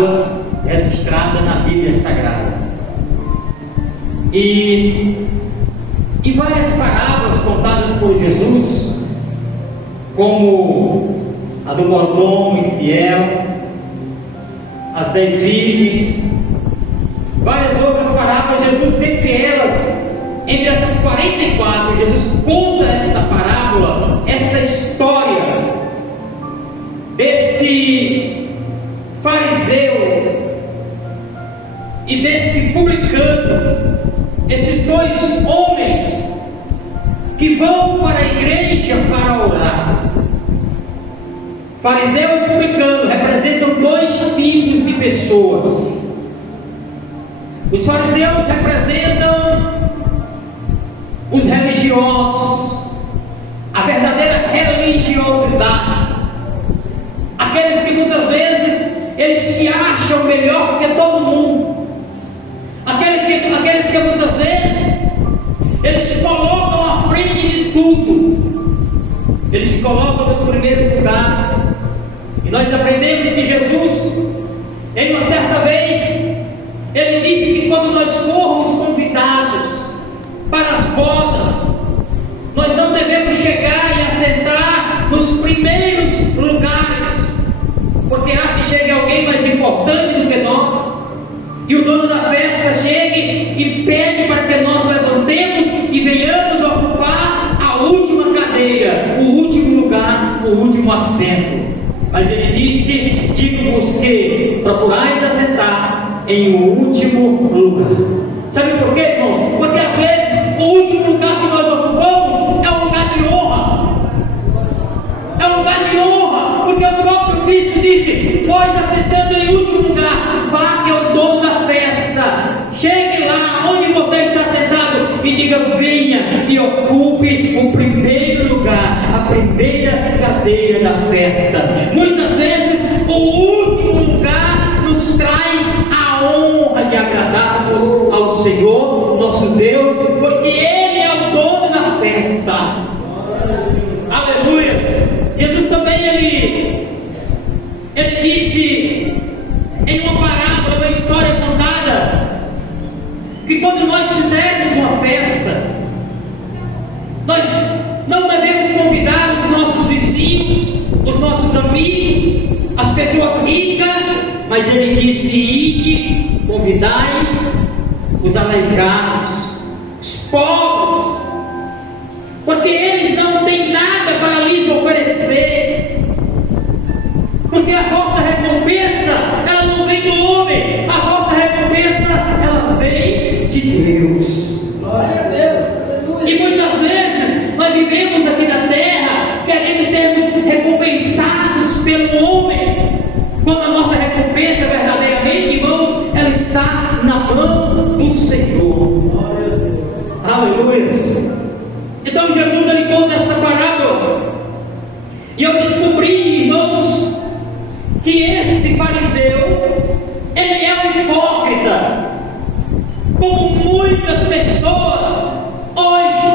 parábolas registradas na Bíblia Sagrada. E várias parábolas contadas por Jesus, como a do mordomo infiel, as 10 virgens, várias outras parábolas. Jesus, dentre elas, entre essas 44, Jesus conta esta parábola, essa história deste fariseu e deste publicano, esses dois homens que vão para a igreja para orar. Fariseu e publicano representam dois tipos de pessoas. Os fariseus representam os religiosos, a verdadeira religiosidade, aqueles que muitas vezes eles se acham melhor que todo mundo, aqueles que muitas vezes eles se colocam à frente de tudo, eles se colocam nos primeiros lugares. E nós aprendemos que Jesus, em uma certa vez, ele disse que quando nós formos convidados para as bodas, nós não devemos chegar e assentar nos primeiros lugares, porque há que chegue alguém mais importante do que nós, e o dono da festa chegue e pede para que nós levantemos e venhamos ocupar a última cadeira, o último lugar, o último assento. Mas ele disse: digo-vos que procurais assentar em o último lugar. Sabe por quê, irmãos? Porque às vezes o último lugar que nós ocupamos é um lugar de honra. É um lugar de honra, porque o próprio Cristo disse: pois assentando em último lugar, vá que é o dono da festa, chegue lá onde você está sentado e diga: venha e ocupe o primeiro lugar, a primeira cadeira da festa. Muitas vezes o último lugar nos traz a honra de agradarmos ao Senhor, nosso Deus, porque Ele é o dono da festa. Aleluia. Jesus também ele disse em uma parábola, uma história contada, que quando nós fizermos uma festa, nós não devemos convidar os nossos vizinhos, os nossos amigos, as pessoas ricas, mas ele disse: ide, convidai os aleijados, os pobres, porque eles não têm nada para lhes oferecer, porque a vossa recompensa, ela não vem do homem, a vossa recompensa, ela vem de Deus. Glória a Deus. E muitas vezes nós vivemos aqui na terra querendo sermos recompensados pelo homem, quando a nossa recompensa verdadeiramente, irmão, ela está na mão do Senhor. Aleluia. Então Jesus, ele conta esta parábola, e eu descobri, irmãos, que este fariseu, ele é um hipócrita, como muitas pessoas hoje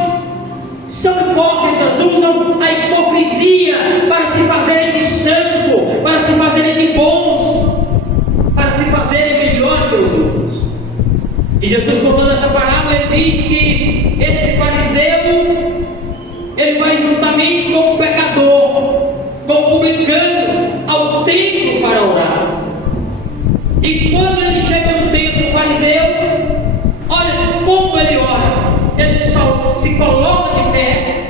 são hipócritas, usam a hipocrisia para se fazerem de santo, para se fazerem de bons, para se fazerem melhor que os outros. E Jesus, contando essa parábola, ele diz que este fariseu, ele vai juntamente com o pecador, com o publicano, ao templo para orar. E quando ele chega no templo, o fariseu, olha como ele ora. Ele só se coloca de pé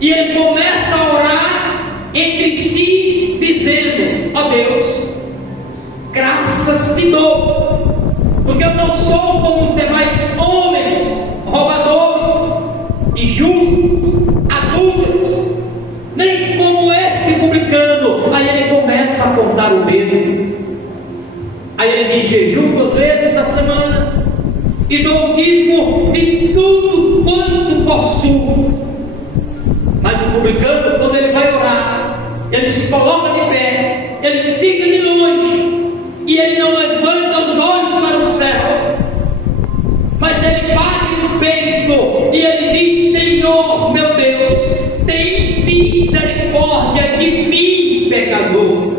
e ele começa a orar entre si, dizendo: ó Deus, graças te dou, porque eu não sou como os demais homens, roubadores, injustos, adúlteros, nem como este publicano. Aí ele começa a apontar o dedo. Aí ele diz: jejum 2 vezes na semana e dou o dízimo de tudo quanto possuo. Mas o publicano, quando ele vai orar, ele se coloca de pé, ele fica de longe e ele não levanta os olhos para o céu, mas ele bate no peito e ele diz: Senhor meu Deus, tem misericórdia de mim, pecador.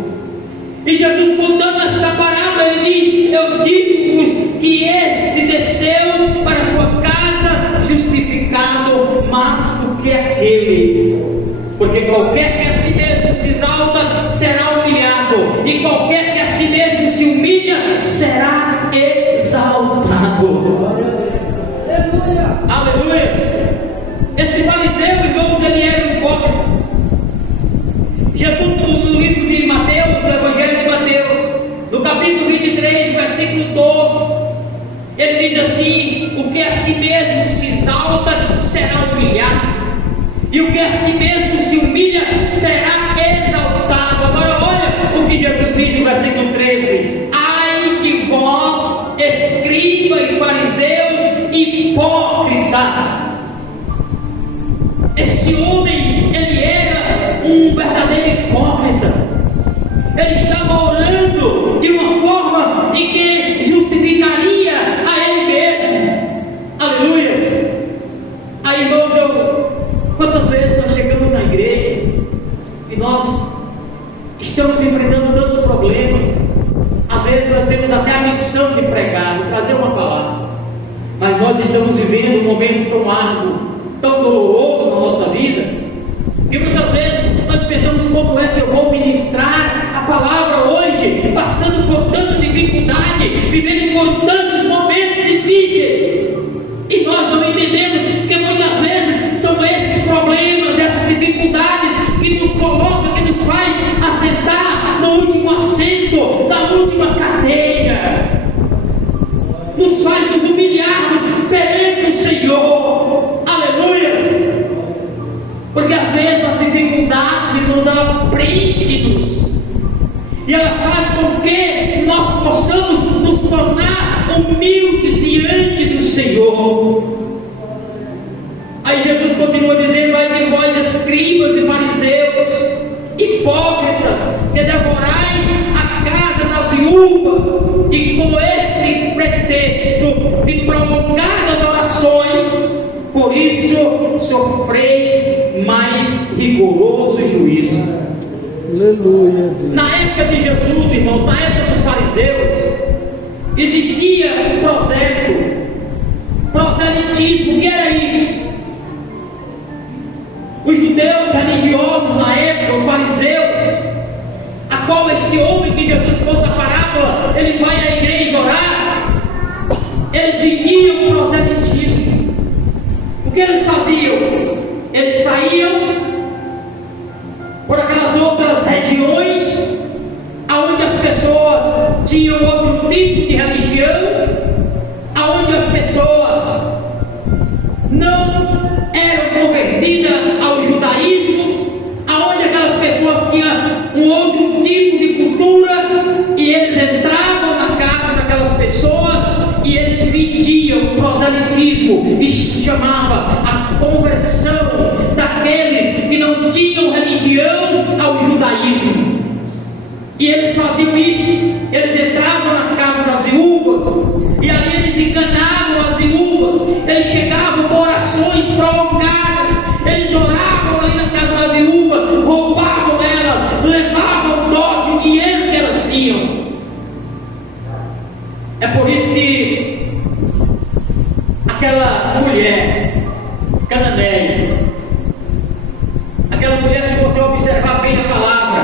E Jesus, contando esta parábola, que aquele, porque qualquer que a si mesmo se exalta será humilhado, e qualquer que a si mesmo se humilha será exaltado. Aleluia! Este fariseu, irmãos, ele era um hipócrita. Jesus, no livro de Mateus, no Evangelho de Mateus, no capítulo 23, versículo 12, ele diz assim: o que a si mesmo se exalta será humilhado, e o que a si mesmo se humilha será exaltado. Agora olha o que Jesus diz no versículo 13: ai de vós, escribas e fariseus hipócritas. Esse homem, ele era um verdadeiro hipócrita. Ele estava orando de uma forma em que justificaria a ele mesmo. Aleluias. Aí, irmãos, quantas vezes nós chegamos na igreja e nós estamos enfrentando tantos problemas. Às vezes nós temos até a missão de pregar, de trazer uma palavra, mas nós estamos vivendo um momento tão árduo, tão doloroso na nossa vida, que muitas vezes nós pensamos: como é que eu vou ministrar a palavra hoje, passando por tanta dificuldade, vivendo por tantos momentos difíceis? E nós não entendemos que muitas vezes são esses problemas, essas dificuldades que nos colocam, que nos faz assentar no último assento, na última cadeira, nos faz nos humilharmos perante o Senhor. Aleluias! Porque às vezes as dificuldades, irmãos, ela prende-nos, e ela faz com que nós possamos nos tornar humildes diante do Senhor. Aí Jesus continua dizendo: ai de vós, escribas e fariseus, hipócritas, que devorais a casa das viúvas, e com este pretexto de prolongadas orações, por isso sofreis mais rigoroso juízo. Aleluia. Na época de Jesus, irmãos, na época dos fariseus, existia proselitismo. O que era isso? Os judeus religiosos na época, os fariseus, a qual este homem que Jesus conta a parábola, ele vai à igreja orar, eles viviam o proselitismo. O que eles faziam? Eles saíam por aquelas outras regiões aonde as pessoas tinham outro tipo de religião, aonde as pessoas não eram convertidas ao judaísmo, aonde aquelas pessoas tinham um outro tipo de cultura, e eles entravam na casa daquelas pessoas e eles vendiam o proselitismo. Isso se chamava a conversão daqueles que não tinham religião ao judaísmo. E eles faziam isso. Eles entravam na casa das viúvas e ali eles enganavam as viúvas. Eles chegavam com orações prolongadas, eles oravam ali na casa da viúva, roubavam elas, levavam o dote, o dinheiro que elas tinham. É por isso que aquela mulher cananeia, aquela mulher, se você observar bem a palavra,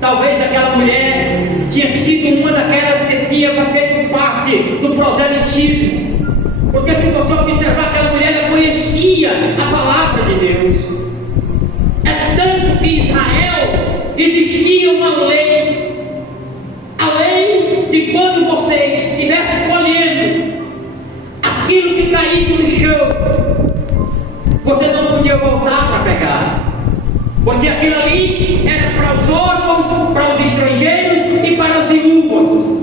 talvez aquela mulher tinha sido uma daquelas que tinha feito parte do proselitismo, porque se você observar aquela mulher, ela conhecia a palavra de Deus. É tanto que em Israel existia uma lei, a lei de quando você estivesse colhendo aquilo que caísse no chão, você não podia voltar para pegar, porque aquilo ali era para os órfãos, para os estrangeiros e para as viúvas.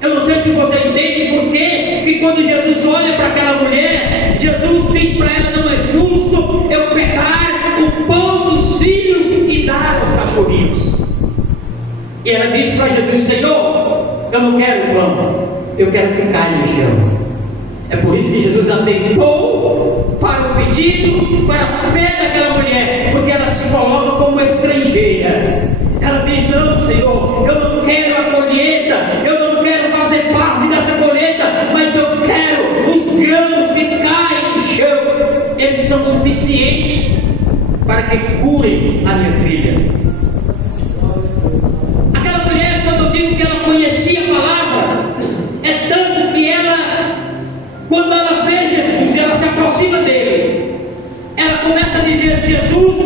Eu não sei se você entende por que quando Jesus olha para aquela mulher, Jesus diz para ela: não é justo eu pegar o pão dos filhos e dar aos cachorrinhos. E ela disse para Jesus: Senhor, eu não quero pão, eu quero que caia no chão. É por isso que Jesus atentou para o pedido, para a fé daquela mulher, porque ela se coloca como estrangeira. Ela diz: não, Senhor, eu não quero a colheita, eu não quero fazer parte dessa colheita, mas eu quero os grãos que caem no chão. Eles são suficientes quando ela vê Jesus e ela se aproxima dele, ela começa a dizer: Jesus,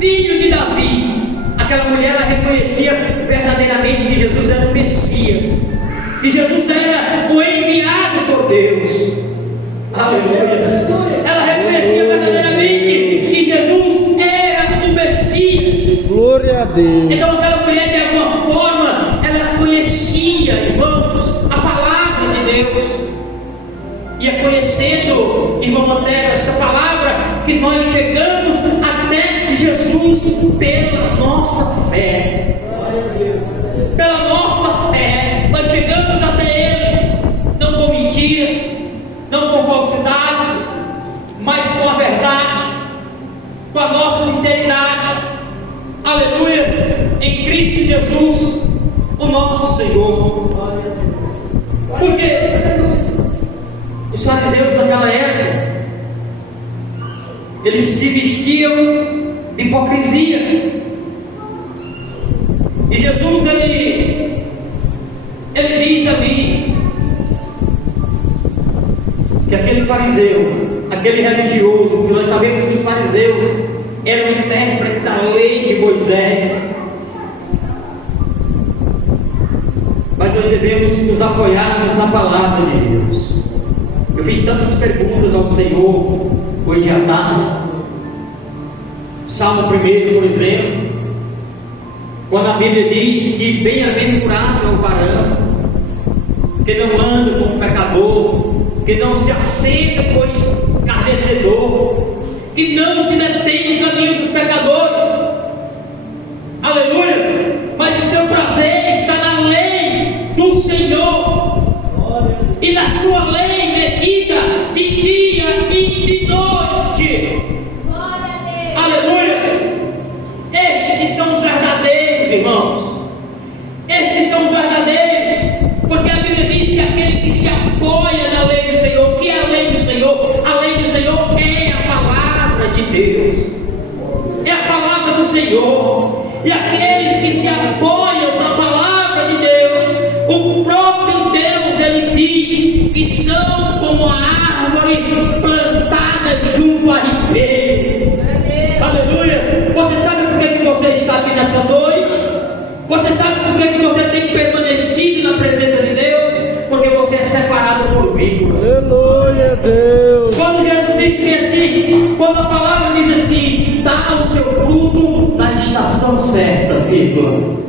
filho de Davi. Aquela mulher, ela reconhecia verdadeiramente que Jesus era o Messias, que Jesus era o enviado por Deus. Aleluia. Ela reconhecia verdadeiramente que Jesus era o Messias. Glória a Deus. Então aquela mulher, de alguma forma, ela conhecia, irmãos, a palavra de Deus. E é conhecendo, irmão Otero, essa palavra que nós chegamos até Jesus pela nossa fé. Pela nossa fé, nós chegamos até Ele, não com mentiras, não com falsidades, mas com a verdade, com a nossa sinceridade. Aleluias, em Cristo Jesus, o nosso Senhor. Porque os fariseus daquela época, eles se vestiam de hipocrisia. E Jesus, ele diz ali que aquele fariseu, aquele religioso, porque nós sabemos que os fariseus eram intérpretes da lei de Moisés, mas nós devemos nos apoiarmos na palavra de Deus. Eu fiz tantas perguntas ao Senhor hoje à tarde. Salmo 1, por exemplo, quando a Bíblia diz que bem-aventurado é o varão que não anda como pecador, que não se assenta com escarnecedor, que não se detém no caminho dos pecadores. Aleluia! Mas o seu prazer está na lei do Senhor, e na sua lei medita de dia e de noite. Aleluia! Estes são os verdadeiros, irmãos. Estes são os verdadeiros, porque a Bíblia diz que aquele que se apoia na lei do Senhor, que é a lei do Senhor? A lei do Senhor é a palavra de Deus, é a palavra do Senhor. E aqueles que se apoiam na palavra de Deus, o próprio Deus, ele diz que são como a árvore plantada junto a ribeiro. Aleluia! Você sabe por que você está aqui nessa noite? Você sabe por que você tem permanecido na presença de Deus? Porque você é separado por vírgulas. Aleluia, Deus. Quando Jesus diz que assim, quando a palavra diz assim, dá o seu fruto na estação certa, vírgula.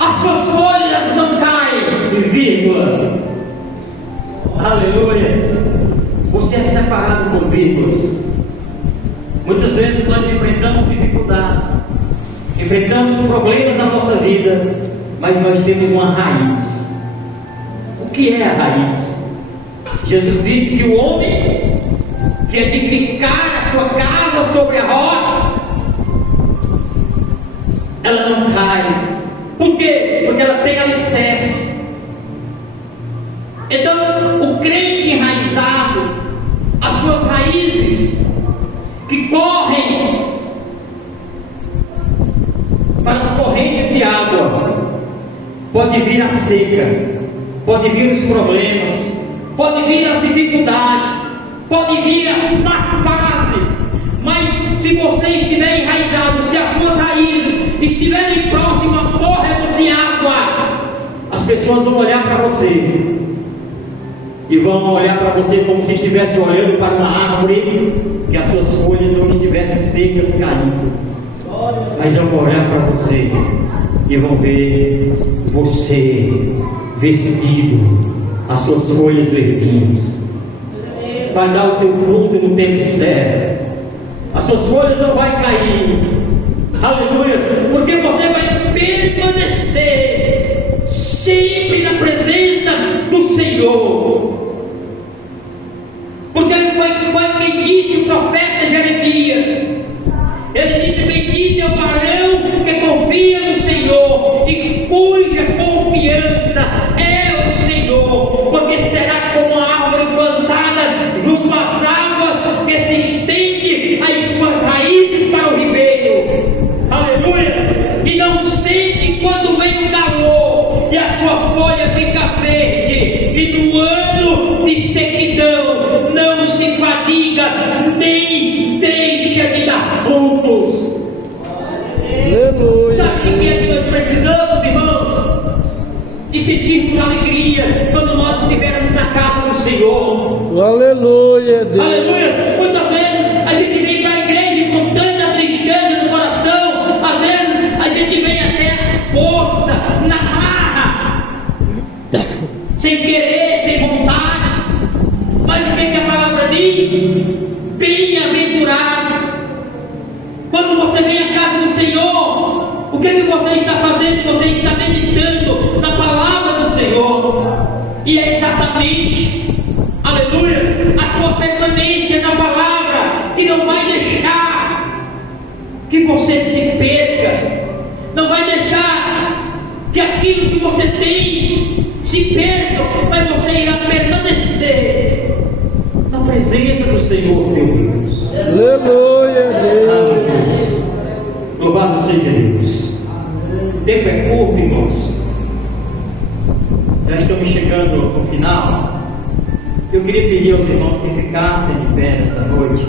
As suas folhas não caem, vírgula. Aleluia. Você é separado por vírgulas. Muitas vezes nós enfrentamos dificuldades, enfrentamos problemas na nossa vida, mas nós temos uma raiz. O que é a raiz? Jesus disse que o homem que edificar a sua casa sobre a rocha, ela não cai. Por quê? Porque ela tem alicerce. Então, o crente enraizado, as suas raízes que correm para as correntes de água, pode vir a seca, pode vir os problemas, pode vir as dificuldades, pode vir a má fase, mas se você estiver enraizado, se as suas raízes estiverem próximas a córregos de água, as pessoas vão olhar para você e vão olhar para você como se estivesse olhando para uma árvore que as suas folhas não estivessem secas caindo, mas vão olhar para você e vão ver você vestido, as suas folhas verdinhas, vai dar o seu fruto no tempo certo, as suas folhas não vão cair, aleluia, porque você vai permanecer sempre na presença do Senhor. Porque foi quem disse o profeta Jeremias. Ele disse: bendito é o varão que confia no Senhor e cuja confiança é o Senhor, porque será como a árvore plantada junto às águas, que se estende as suas raízes para o ribeiro. Aleluia! E não sente quando vem o calor e a sua folha fica verde, e no ano de sequidão, não se fadiga, nem deixa de dar frutos. Aleluia. Sabe de que é que nós precisamos, irmãos? De sentirmos alegria quando nós estivermos na casa do Senhor. Aleluia, Deus. Aleluia. Quantas vezes a gente vem para a igreja com tanta tristeza no coração, às vezes a gente vem até a força, na marra, sem querer, sem vontade. Mas o que a palavra diz? Bem-aventurado. Quando você vem à casa do Senhor, o que você está fazendo? Você está meditando na palavra do Senhor. E é exatamente, aleluia, a tua permanência na palavra que não vai deixar que você se perca, não vai deixar que aquilo que você tem se perca, mas você irá permanecer na presença do Senhor, meu Deus. Aleluia, Deus. Louvado seja Deus. O tempo é curto, irmãos. Já estamos chegando ao final. Eu queria pedir aos irmãos que ficassem de pé nessa noite.